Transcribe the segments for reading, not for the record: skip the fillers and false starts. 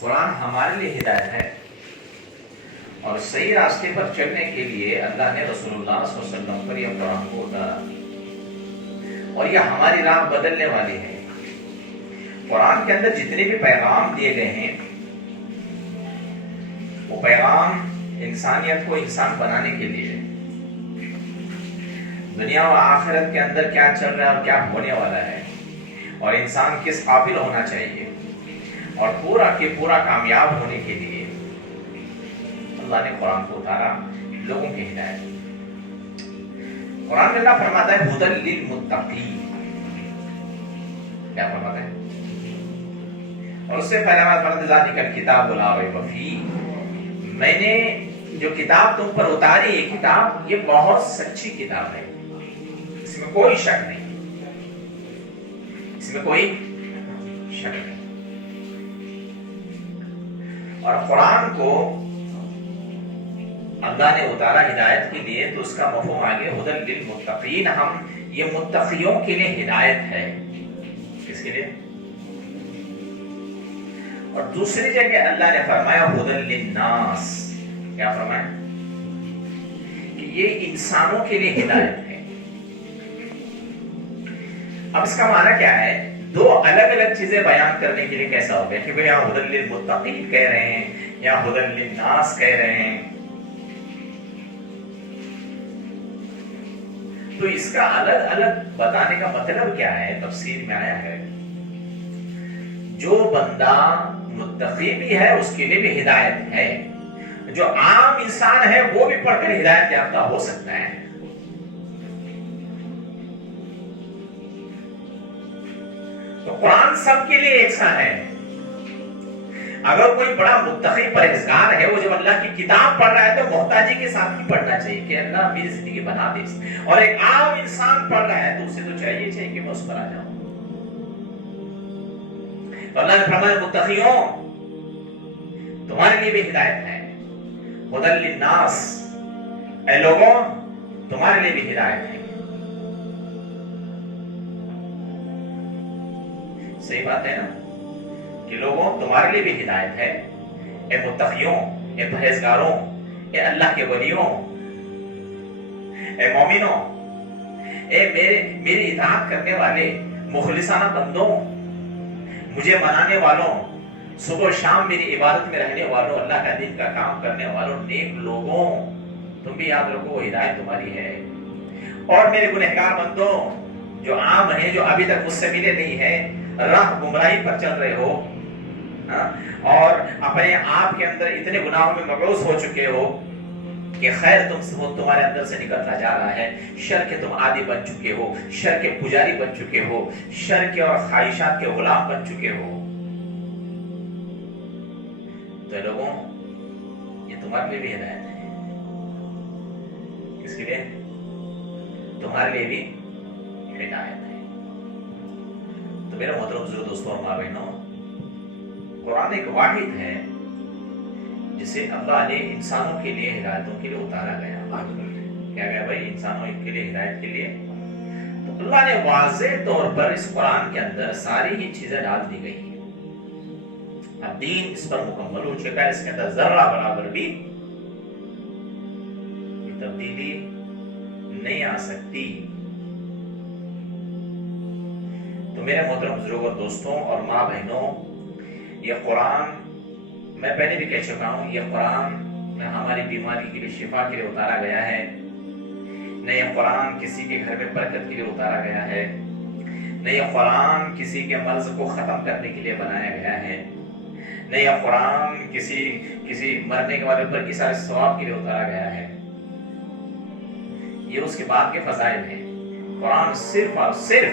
قرآن ہمارے لیے ہدایت ہے، اور صحیح راستے پر چلنے کے لیے اللہ نے رسول اللہ صلی اللہ علیہ وسلم پر یہ قرآن کو اتارا، اور یہ ہماری راہ بدلنے والی ہے۔ قرآن کے اندر جتنے بھی پیغام دیے گئے ہیں، وہ پیغام انسانیت کو انسان بنانے کے لیے، دنیا و آخرت کے اندر کیا چل رہا ہے اور کیا ہونے والا ہے، اور انسان کس قابل ہونا چاہیے، اور پورا کے پورا کامیاب ہونے کے لیے اللہ نے قرآن کو اتارا لوگوں کی ہدایت۔ قرآن میں اللہ فرماتا ہے ہدی للمتقین، کیا فرماتا ہے؟ اور اس سے پہلے بات فرماتا ہے ذالک الکتاب لا ریب فیہ، میں نے جو کتاب تم پر اتاری، یہ کتاب یہ بہت سچی کتاب ہے، اس میں کوئی شک نہیں، اس میں کوئی شک نہیں۔ اور قرآن کو اللہ نے اتارا ہدایت کے لیے، تو اس کا مفہوم آگے ہدی للمتقین، ہم یہ متقیوں کے لیے ہدایت ہے۔ کس کے لیے؟ اور دوسری جگہ اللہ نے فرمایا ہدی للناس، کیا فرمایا؟ کہ یہ انسانوں کے لیے ہدایت ہے۔ اب اس کا معنی کیا ہے؟ دو الگ الگ چیزیں بیان کرنے کے لیے کیسا ہو گیا کہ بھئی یہاں ہدی للمتقین کہہ رہے ہیں یا ہدی للناس کہہ رہے ہیں، تو اس کا الگ الگ بتانے کا مطلب کیا ہے؟ تفسیر میں آیا ہے جو بندہ متقی بھی ہے اس کے لیے بھی ہدایت ہے، جو عام انسان ہے وہ بھی پڑھ کر ہدایت یافتہ ہو سکتا ہے۔ تو قرآن سب کے لیے یکساں ہے۔ اگر کوئی بڑا متقی پرہیزگار ہے، وہ جب اللہ کی کتاب پڑھ رہا ہے تو محتاجی کے ساتھ ہی پڑھنا چاہیے کہ اللہ میری زندگی بنا دے، اور ایک عام انسان پڑھ رہا ہے تو اسے تو چاہیے کہ میں اس پر آ جاؤں۔ تو اللہ نے فرمایا متقیوں تمہارے لیے بھی ہدایت ہے، ہدی للناس، اے لوگوں تمہارے لیے بھی ہدایت ہے۔ صحیح بات ہے نا کہ لوگوں تمہارے لیے بھی ہدایت ہے، اے متقیوں، اے پرہیزگاروں، اے اللہ کے ولیوں، اے مومنوں، اے میری اطاعت کرنے والے مخلصانہ بندوں، مجھے منانے والوں، صبح و شام میری عبادت میں رہنے والوں، اللہ کا دین کا کام کرنے والوں، نیک لوگوں، تم بھی یاد رکھو وہ ہدایت تمہاری ہے۔ اور میرے گنہگار بندوں جو عام ہیں، جو ابھی تک مجھ سے ملے نہیں ہیں، راہ گمراہی پر چل رہے ہو، اور اپنے آپ کے اندر اتنے گناہوں میں مغروس ہو چکے ہو کہ خیر تمہارے اندر سے نکلتا جا رہا ہے، شر کے تم عادی بن چکے ہو، شر کے پجاری بن چکے ہو، شر کے اور خواہشات کے غلام بن چکے ہو، تو لوگوں یہ تمہارے لیے بھی ہدایت ہے، اس کے لیے تمہارے لیے بھی ہدایت ہے۔ تو میرے محترم بزرگ دوستوں اور ماں بہنوں، قرآن ایک واحد ہے جسے اللہ نے انسانوں کے لیے ہدایتوں کے لیے اتارا گیا۔ کیا گیا بھائی؟ انسانوں کے لیے ہدایت کے لیے۔ تو اللہ نے واضح طور پر اس قرآن کے اندر ساری ہی چیزیں ڈال دی گئی ہیں۔ اب دین اس پر مکمل ہو چکا ہے، اس کے اندر ذرہ برابر بھی تبدیلی نہیں آ سکتی۔ تو میرے محترم بزرگوں اور دوستوں اور ماں بہنوں، یہ قرآن میں پہلے بھی کہہ چکا ہوں، یہ قرآن ہماری بیماری کے لیے شفا کے لیے اتارا گیا ہے، نہ یہ قرآن کسی کے گھر میں برکت کے لیے اتارا گیا ہے، نہ یہ قرآن کسی کے مرض کو ختم کرنے کے لیے بنایا گیا ہے، نہ یہ قرآن کسی مرنے کے والے پر کسی ثواب کے لیے اتارا گیا ہے۔ یہ اس کے بعد کے فضائل ہیں۔ قرآن صرف اور صرف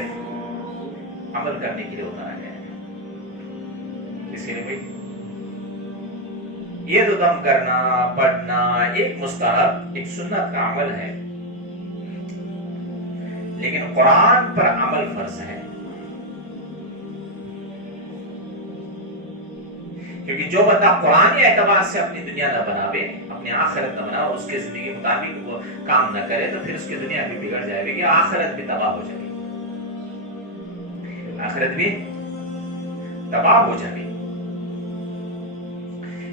عمل کرنے کے لیے اتارا گیا ہے۔ اس کے لیے کوئی یہ تو دم کرنا، پڑھنا ایک مستحب، ایک سنت کا عمل ہے، لیکن قرآن پر عمل فرض ہے، کیونکہ جو بندہ قرآن اعتبار سے اپنی دنیا نہ بناوے، اپنی آخرت نہ بناوے، اس کے زندگی مطابق وہ کام نہ کرے، تو پھر اس کی دنیا بھی بگڑ جائے گی، آخرت بھی تباہ ہو جائے گی، آخرت بھی تباہ ہو جائے گی۔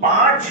5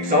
100।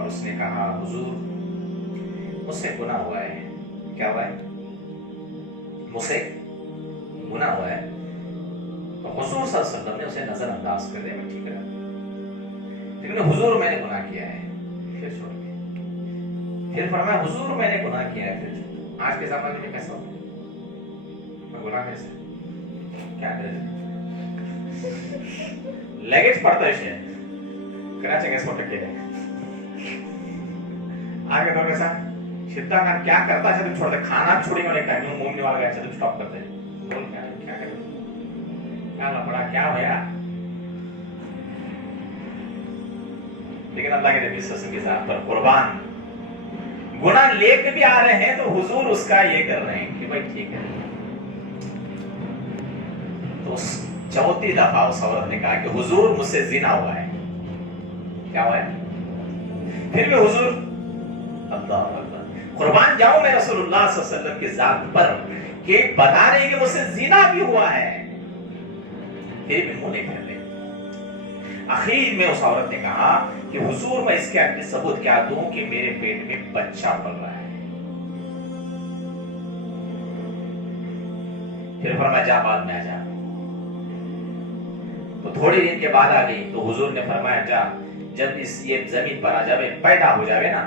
اور اس نے کہا حضور مجھ سے گناہ ہوا ہے. کیا ہوا ہے؟ مجھ سے گناہ ہوا ہے. تو حضور صلی اللہ علیہ وسلم نے اسے نظر انداز کر دیا. میں ٹھیک ہے لیکن حضور میں نے گناہ کیا ہے. پھر چھوڑ دیا. پھر فرمایا حضور میں نے گناہ کیا ہے. پھر آج کے زمانے میں کیسا ہوتا ہے؟ میں گناہ کیسے کیا کرے لگیج پڑتا ہے کراچی کے اسپوٹ کے آگے تو کیسا شدہ کھان کیا کرتا ہے چھوڑ دے. کھانا چھوڑی والے کا مومنے والا گیا چھوڑ سٹاپ کرتے ہیں. بول کیا کرے کیا لپڑا کیا ہویا. لیکن اللہ کے نبی صلی اللہ علیہ وسلم کے ساتھ پر قربان گناہ لے کے بھی آ رہے ہیں تو حضور اس کا یہ کر رہے ہیں کہ بھائی ٹھیک ہے. تو چوتھی دفعہ اس عورت نے کہا کہ حضور مجھ سے زنا ہوا ہے. کیا ہوا ہے؟ پھر بھی حضور اللہ اکبر قربان جاؤں میں رسول اللہ صلی اللہ علیہ وسلم کی ذات پر کہ بتا رہے کہ مجھ سے زنا بھی ہوا ہے. پھر بھی منہ نہیں پھیرتے. آخر میں اس عورت نے کہا کہ حضور میں اس کے آگے ثبوت کیا دوں کہ میرے پیٹ میں بچہ پل رہا ہے. پھر فرمایا جا بعد میں آ جا. تو تھوڑی دن کے بعد آ گئی. تو حضور نے فرمایا جا جب اس یہ زمین پر آ جاوے پیدا ہو جاوے نا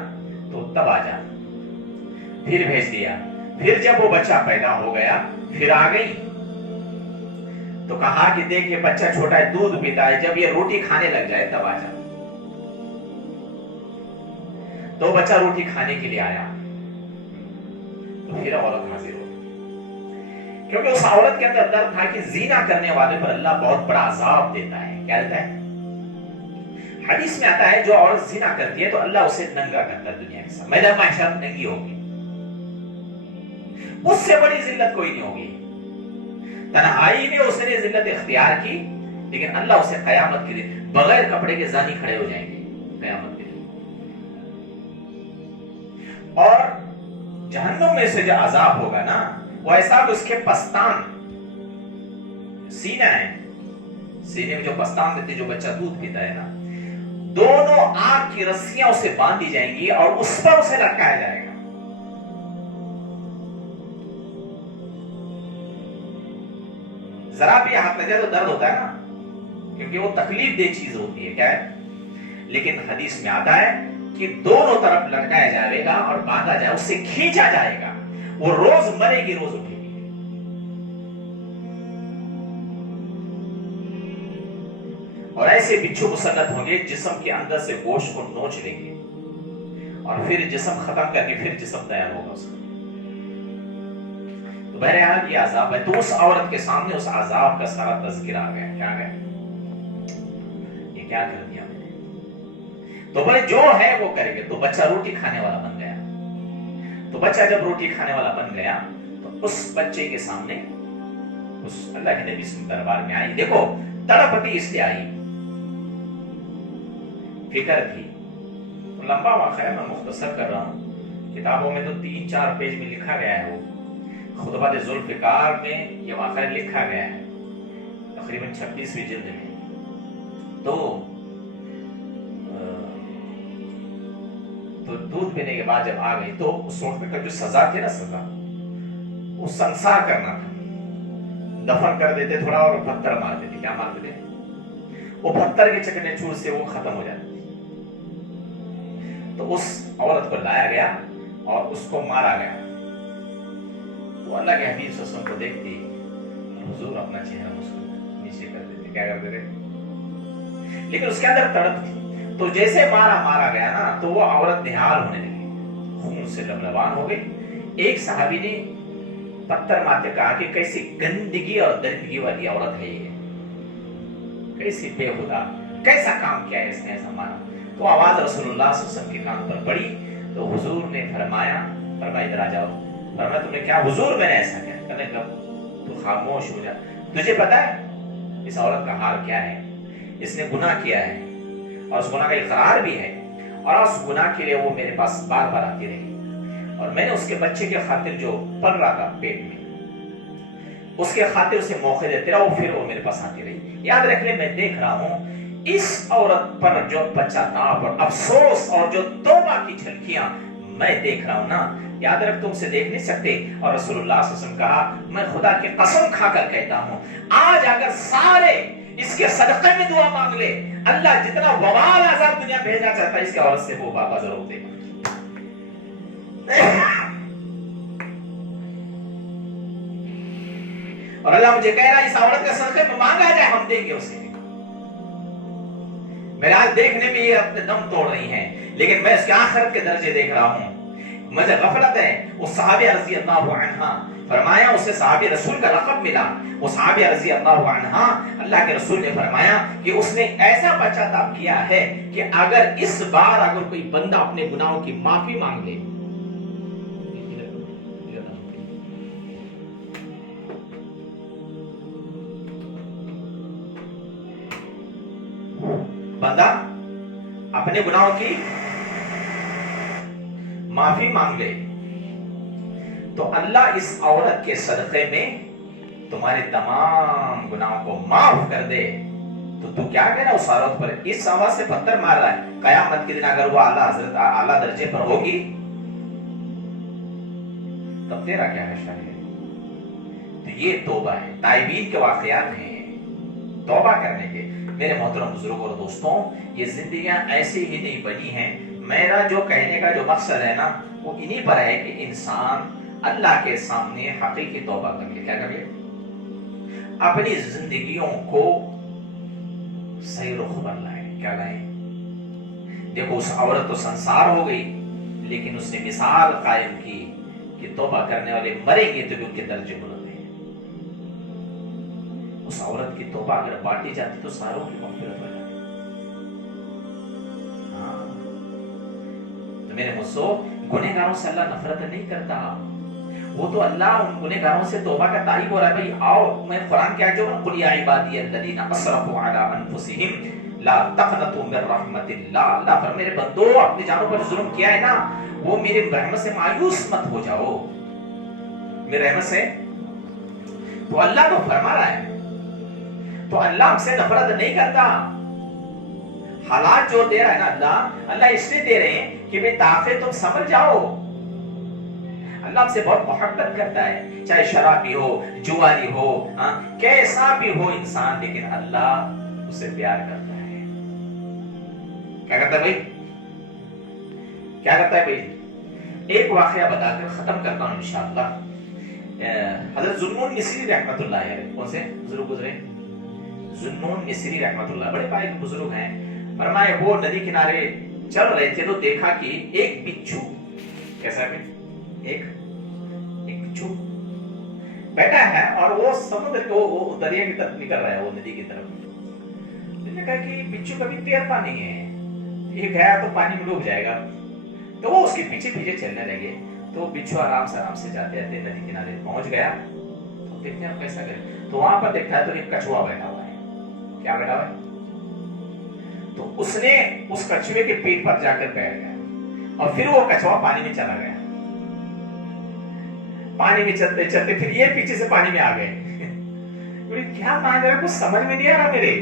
تو تب آ جا. پھر بھیج دیا. پھر جب وہ بچہ پیدا ہو گیا پھر آ گئی تو کہا کہ دیکھ یہ بچہ چھوٹا ہے دودھ پیتا ہے جب یہ روٹی کھانے لگ جائے تب آ جا. تو بچہ روٹی کھانے کے لیے آیا تو پھر عورت حاضر ہو. کیونکہ اس عورت کے اندر درد تھا کہ زنا کرنے والے پر اللہ بہت بڑا عذاب دیتا ہے. کیا دیتا ہے؟ حدیث میں آتا ہے جو عورت زنا کرتی ہے تو اللہ اسے ننگا کرتا ہے دنیا کے ساتھ. میدان محشر ننگی ہوگی. اس سے بڑی ذلت کوئی نہیں ہوگی. تنہائی میں اس نے ذلت اختیار کی لیکن اللہ اسے قیامت کے دن بغیر کپڑے کے زانی کھڑے ہو جائیں گے قیامت کے دن. اور جہنم میں سے جو عذاب ہوگا نا وہ ایسا کہ اس کے پستان سینہ ہے سینے میں جو پستان دیتے جو بچہ دودھ پیتا ہے نا دونوں آگ کی رسیاں اسے باندھی جائیں گی اور اس پر اسے لٹکایا جائے گا. ذرا بھی ہاتھ لگ جائے تو درد ہوتا ہے نا کیونکہ وہ تکلیف دہ چیز ہوتی ہے. کیا ہے؟ لیکن حدیث میں آتا ہے کہ دونوں طرف لٹکایا جائے گا اور باندھا جائے اسے کھینچا جائے گا. وہ روز مرے گی روز اٹھے گی. اور ایسے بچھو مسلط ہوں گے جسم کے اندر سے گوشت کو نوچ لیں گے اور پھر جسم ختم کر کے پھر جسم تیار ہوگا اس کا. تو بہرحال یہ عذاب ہے. تو اس عورت کے سامنے اس عذاب کا سارا تذکرہ آ گیا. کیا گیا؟ یہ کیا کر دیا میں نے. تو بھائی جو ہے وہ کریں گے. تو بچہ روٹی کھانے والا بن گیا. تو بچہ جب روٹی کھانے والا بن گیا تو اس بچے کے سامنے اس اللہ کے نبی سے دربار میں آئی. دیکھو تڑپتی اس لیے آئی فکر تھی. لمبا واقعہ میں مختصر کر رہا ہوں. کتابوں میں تو 3-4 پیج میں لکھا گیا ہے. وہ خطبہ ذوالفقار میں یہ واقعہ لکھا گیا ہے تقریباً 26ویں جلد میں. تو دودھ پینے کے بعد جب آ گئی تو اس وقت کا جو سزا تھی نا سزا وہ سنسار کرنا تھا. دفن کر دیتے تھوڑا اور پتھر مار دیتے. کیا مار دیتے؟ وہ پتھر کے چکنے چور سے وہ ختم ہو جاتی. تو اس عورت کو لایا گیا اور اس کو مارا گیا. تو اللہ کے حبیب صلی اللہ علیہ وسلم کو دیکھتی حضور اپنا چہرہ نیچے کر دیتے. کیا کر دیتے؟ لیکن اس کے اندر تڑپ تھی. تو جیسے مارا گیا نا تو وہ عورت نہال ہونے لگی. خون سے لبلبان ہو گئی. ایک صحابی نے پتھر مارتے کہا کہ کیسی گندگی اور درندگی والی عورت ہے یہ. کیسی بے خدا کیسا کام کیا ہے اس نے ایسا مارا. تو آواز رسول اللہ صلی اللہ علیہ وسلم کے کان پر پڑی تو حضور نے فرمایا ادھر آ جاؤ. فرمایا تم نے کیا؟ حضور میں نے ایسا کیا. کہنے لگا تو خاموش ہو جا. تجھے پتا ہے اس عورت کا حال کیا ہے؟ اس نے گناہ کیا ہے اور اس گناہ کا اقرار بھی ہے اور اس گناہ کے لیے وہ میرے پاس بار بار آتی رہی اور میں نے اس کے بچے کے خاطر جو پل رہا تھا پیٹ میں اس کے خاطر اسے موقع دیتے رہا. وہ پھر وہ میرے پاس آتی رہی. یاد رکھ لے میں دیکھ رہا ہوں اس عورت پر جو پچھتاپ اور افسوس اور جو توبہ کی جھلکیاں میں دیکھ رہا ہوں نا، یاد رکھ تم سے دیکھ نہیں سکتے. اور رسول اللہ صلی اللہ علیہ وسلم کہا میں خدا کی قسم کھا کر کہتا ہوں آج اگر سارے اس کے صدقے میں دعا مانگ لے، اللہ جتنا وبال عذاب دنیا بھیجنا چاہتا ہے اس کے عورت سے وہ بابا ضرور دے گا. اور اللہ مجھے کہہ رہا ہے اس عورت کے صدقے میں مانگا جائے ہم دیں گے اسے. میرا آج دیکھنے میں یہ اپنے دم توڑ رہی ہیں، لیکن میں اس کے آخرت کے درجے دیکھ رہا ہوں. مجھے غفلت ہے. وہ صحابیہ رضی اللہ عنہ، فرمایا اسے صحابی رسول کا لقب ملا. وہ صحابیہ رضی اللہ عنہ، اللہ کے رسول نے فرمایا کہ اس نے ایسا پچھتاپ کیا ہے کہ اگر اس بار اگر کوئی بندہ اپنے گناہوں کی معافی مانگ لے، بندہ اپنے گناہوں کی معافی مانگ لے تو اللہ اس عورت کے صدقے میں تمہارے تمام گناہوں کو معاف کر دے. تو کیا کہنا اس عورت پر؟ اس آواز سے پتھر مار رہا ہے. قیامت کے دن اگر وہ اعلیٰ درجے پر ہوگی تب تیرا کیا حشر ہے؟ تو یہ توبہ ہے. تائبین کے واقعات ہیں توبہ کرنے کے. میرے محترم بزرگوں اور دوستوں، یہ زندگیاں ایسی ہی نہیں بنی ہیں. میرا جو کہنے کا جو مقصد ہے نا وہ انہی پر ہے کہ انسان اللہ کے سامنے حقیقی توبہ کر لے. کیا کر لے؟ اپنی زندگیوں کو صحیح رخ پر لائے. کیا لائے؟ دیکھو اس عورت تو سنسار ہو گئی، لیکن اس نے مثال قائم کی کہ توبہ کرنے والے مریں گے تو بھی ان کے درجے بلند ہیں. اس عورت کی توبہ اگر بانٹی جاتی تو ساروں کی مغفرت ہو جاتی. میرے مجھو گنہگاروں سے اللہ نفرت نہیں کرتا. وہ تو اللہ ان گنہگاروں سے توبہ کا تعریف ہو رہا ہے. بھائی آؤ، میں قرآن کیا جو قل یا عبادی الذین اسرفوا علی انفسہم لا تقنطوا من رحمت اللہ. اللہ پر میرے بندو اپنی جانوں پر ظلم کیا ہے نا، وہ میرے رحمت سے مایوس مت ہو جاؤ. میرے رحمت سے تو اللہ تو فرما رہا ہے، تو اللہ ہم سے نفرت نہیں کرتا. حالات جو دے رہا ہے نا اللہ اس لیے دے رہے ہیں کہ بھئی تاکہ تم سمجھ جاؤ. اللہ ہم سے بہت محبت کرتا ہے، چاہے شرابی ہو، جواری ہو، کیسا بھی ہو انسان، لیکن اللہ اسے پیار کرتا ہے. کیا کرتا ہے بھائی؟ کیا کرتا ہے بھائی؟ ایک واقعہ بتا کر ختم کرتا ہوں انشاءاللہ. حضرت ذوالنون مصری رحمت اللہ علیہ، کون سے بزرگ گزرے؟ ذوالنون مصری رحمت اللہ، بڑے پائے کے بزرگ ہیں. فرمائے وہ ندی کنارے چل رہے تھے تو دیکھا کہ ایک بچھو، کیسا ہے؟ ایک بچھو بیٹھا ہے اور وہ سمندر کو دریا کی طرف نکل رہا ہے، وہ ندی کی طرف. نے کہا کہ بچھو کبھی تیرتا نہیں ہے، یہ گیا تو پانی میں ڈوب جائے گا. تو وہ اس کے پیچھے پیچھے چلنے لگے. تو بچھو آرام سے جاتے جاتے ندی کنارے پہنچ گیا. تو دیکھتے ہیں کیسا کرے. تو وہاں پر دیکھتا ہے تو ایک کچھوا بیٹھا ہوا ہے. کیا بیٹھا ہوا ہے؟ تو اس نے اس کچھوے کے پیٹ پر جا کر بیٹھ گیا اور پھر وہ کچھوا پانی میں چلا گیا. پانی میں چلتے چلتے پھر یہ پیچھے سے پانی میں آ گئے. کیا مان رہا، کچھ سمجھ میں نہیں آ رہا میرے.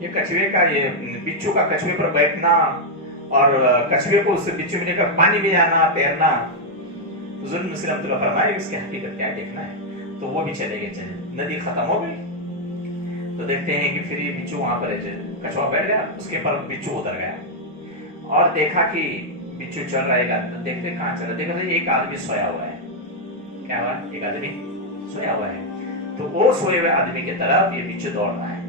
یہ کچھوے کا، یہ بچھو کا کچھوے پر بیٹھنا اور کچھوے کو اس سے بچھو میں لے کر پانی میں جانا، تیرنا. ظلم مسلم تو فرمائے اس کی حقیقت کیا دیکھنا ہے. تو وہ بھی چلے گئے. ندی ختم ہو گئی تو دیکھتے ہیں کہ پھر یہ بچھو وہاں پر کچھوا بیٹھ گیا، اس کے پر بچھو اتر گیا اور دیکھا کہ بچھو چل رہا ہے. دیکھتے کہاں چل رہا، دیکھا ایک آدمی سویا ہوا ہے. کیا ہوا؟ ایک آدمی سویا ہوا ہے. تو وہ سوئے ہوئے آدمی کی طرف یہ بچھو دوڑ رہا ہے.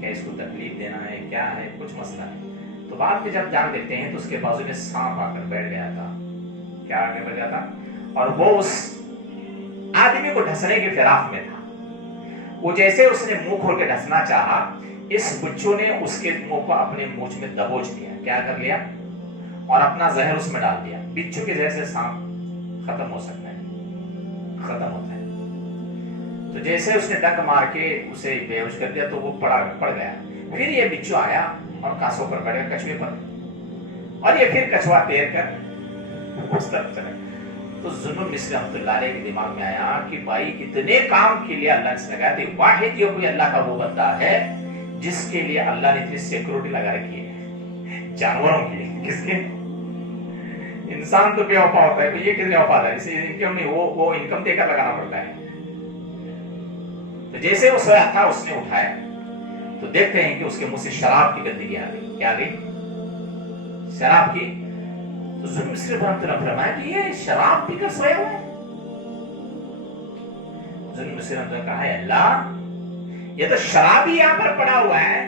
کیا اس کو تکلیف دینا ہے، کیا ہے، کچھ مسئلہ ہے. تو بعد میں جب جان دیتے ہیں تو اس کے بازو میں سانپ آ کر بیٹھ گیا تھا. کیا آ کر بیٹھ گیا تھا؟ اور وہ اس آدمی کو ڈھسنے کے فراق میں تھا. وہ جیسے اس نے منہ کھول کے ڈھسنا چاہا، اس بچھو نے اس کے منہ کو اپنے مونچھ میں دبوچ دیا. کیا کر لیا؟ اور اپنا زہر اس میں ڈال دیا. بچھو کے زہر سے سانپ ختم ہو سکتا ہے، ختم ہوتا ہے. تو جیسے اس نے ڈنک مار کے اسے بے ہوش کر دیا تو وہ پڑ گیا. پھر یہ بچھو آیا اور کاسوں پر بیٹھ گیا، کچھوے پر. اور یہ پھر کچھوا تیر کر اس طرف چلا. تو ظلم مصری رحمۃ اللہ علیہ کے دماغ میں آیا کہ بھائی اتنے کام کے لیے اللہ نے لگایا تھے، واحد یہ کوئی اللہ کا وہ بندہ ہے جس کے لیے اللہ نے اتنی سیکورٹی لگا رکھی ہے جانوروں کے لیے. کس کے؟ انسان تو بے وفا ہوتا ہے، یہ کتنے وفادار ہے، اسے کیوں نہیں وہ انکم دے کر لگانا پڑتا ہے. تو جیسے وہ سویا تھا اس نے اٹھایا تو دیکھتے ہیں کہ اس کے منہ سے شراب کی گندگی آ گئی. کیا گئی؟ شراب کی. تو ظلم مصری رحمۃ اللہ فرمایا کہ یہ شراب پی کر سویا ہوا ہے. ظلم مصری رحمۃ اللہ کہا ہے اللہ یہ تو شراب ہی یہاں پر پڑا ہوا ہے.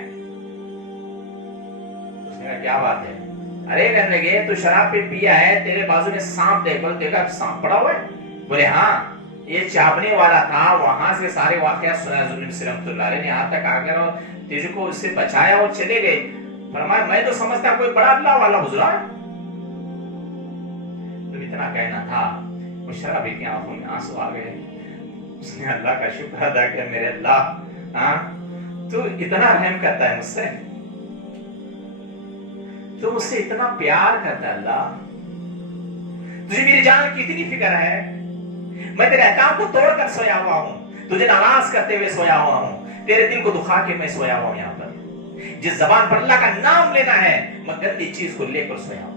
اس نے کہا کیا بات ہے؟ ارے کہنے لگے تو شراب پہ پیا ہے، تیرے بازو میں سانپ دیکھا سانپ پڑا ہوا ہے؟ بولے ہاں یہ چاپنے والا تھا. وہاں سے سارے واقعات سنا ظلم مصری رحمۃ اللہ علیہ نے، یہاں تک آ کر تجھ کو اس سے بچایا اور چلے گئے. فرمایا میں تو سمجھتا کوئی بڑا اللہ والا گزرا. تو اتنا کہنا تھا وہ شرابی کی آنکھوں میں آنسو آ گئے. اس نے اللہ کا شکر ادا کیا، میرے اللہ تو اتنا رحم کرتا ہے مجھ سے، تو مجھ سے اتنا پیار کرتا ہے. اللہ تجھے میری جان کی اتنی فکر ہے، میں تیرے احکام کو توڑ کر سویا ہوا ہوں، تجھے ناراض کرتے ہوئے سویا ہوا ہوں، تیرے دل کو دکھا کے میں سویا ہوا ہوں. یہاں پر جس زبان پر اللہ کا نام لینا ہے میں گندی چیز کو لے کر سویا ہوں.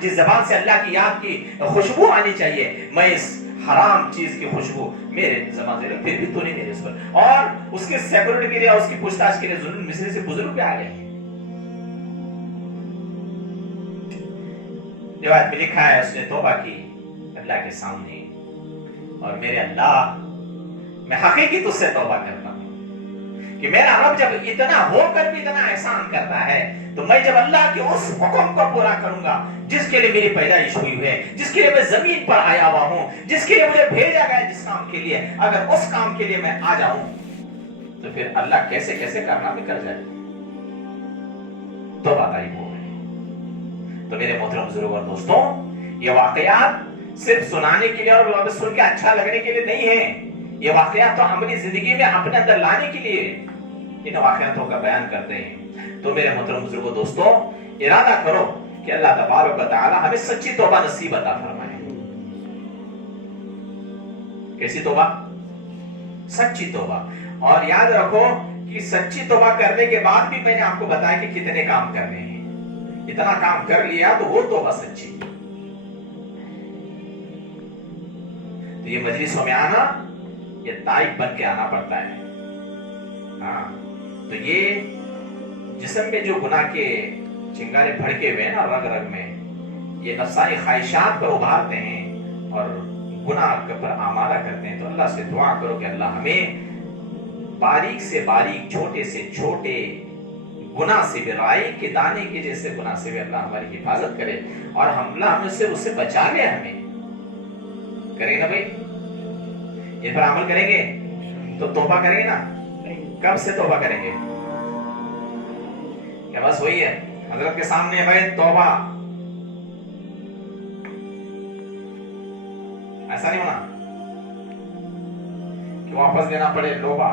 جس زبان سے اللہ کی یاد کی خوشبو آنی چاہیے میں اس حرام چیز کی خوشبو میرے زبان سے، پھر بھی تو نہیں میرے اس پر. اور اس کے سیکورٹی کے لیے اس کی پوچھ تاچھ کے لیے ظلم مصری سے بزرگ بھی آ گئے. روایت میں لکھا ہے اس نے توبہ کی اللہ کے سامنے، اور میرے اللہ میں حقیقی تجھ سے توبہ کرتا ہوں کہ میرا رب جب اتنا ہو کر بھی اتنا احسان کرتا ہے تو میں جب اللہ کے اس حکم کو پورا کروں گا جس کے لیے میری پیدائش ہوئی ہے، جس کے لیے میں زمین پر آیا ہوا ہوں، جس کے لیے مجھے بھیجا گیا جس کام کے لیے، اگر اس کام کے لیے میں آ جاؤں تو پھر اللہ کیسے کیسے کرنا بھی کر جائے. توبہ کا ہی وہ ہے. تو میرے محترم بزرگوں اور دوستوں، یہ واقعات صرف سنانے کے لیے اور سن کے اچھا لگنے کے لیے نہیں ہے، یہ واقعات تو عملی زندگی میں اپنے اندر لانے کے لیے ان واقعاتوں کا بیان کرتے ہیں. تو میرے محترم بزرگوں دوستوں، ارادہ کرو کہ اللہ تبارک و تعالی ہمیں سچی توبہ نصیب عطا فرمائے. کیسی توبہ؟ سچی توبہ. اور یاد رکھو کہ سچی توبہ کرنے کے بعد بھی میں نے آپ کو بتایا کہ کتنے کام کرنے ہیں. اتنا کام کر لیا تو وہ توبہ سچی. تو یہ مجلسوں میں آنا، یہ تائب بن کے آنا پڑتا ہے. تو یہ جسم میں جو گناہ کے چنگارے بھڑکے ہوئے ہیں نا رگ رگ میں، یہ نفسانی خواہشات پر ابھارتے ہیں اور گناہ پر آمادہ کرتے ہیں. تو اللہ سے دعا کرو کہ اللہ ہمیں باریک سے باریک، چھوٹے سے چھوٹے گناہ سے بھی، رائی کے دانے کے جیسے گناہ سے بھی اللہ ہماری حفاظت کرے، اور اللہ ہمیں اس سے بچا لے. ہمیں کریں گے نا بھائی، یہ پر عمل کریں گے تو توبہ کریں گے نا. کب سے توبہ کریں گے؟ کیا بس وہی ہے حضرت کے سامنے بھائی توبہ، ایسا نہیں ہونا کہ واپس دینا پڑے لوبا.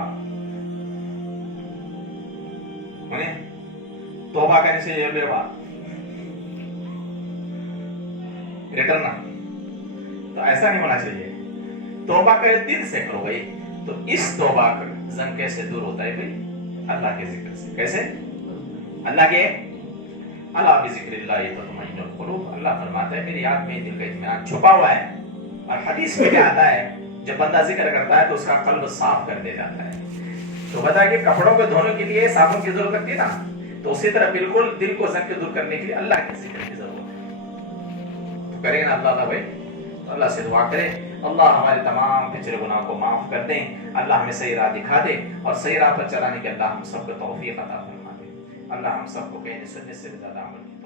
توبہ کرنے سے یہ لیوا ریٹرن، تو ایسا نہیں ہونا چاہیے. توبہ کرے دل سے کرو بھائی. تو اس توبہ کا زنگ کیسے دور ہوتا ہے بھائی؟ اللہ کے ذکر سے. کیسے؟ اللہ کے اللہ بذکر اللہ تطمئن القلوب. اللہ فرماتا ہے میری یاد میں دل کا اطمینان چھپا ہوا ہے. اور حدیث میں کیا آتا ہے جب بندہ ذکر کرتا ہے تو اس کا قلب صاف کر دے جاتا ہے. تو بتا کہ کپڑوں کو دھونے کے لیے صابن کی ضرورت ہوتی ہے نا، تو اسی طرح بالکل دل کو زنگ دور کرنے کے لیے اللہ کے ذکر کی ضرورت ہے. تو کریں نا اللہ بھائی، تو اللہ سے دعا کرے اللہ ہمارے تمام پچھلے گناہ کو معاف کر دیں، اللہ ہمیں صحیح راہ دکھا دے، اور صحیح راہ پر چلانے کے اللہ ہم سب کو توفیق عطا فرما دے. اللہ ہم سب کو کہنے سننے سے زیادہ عمل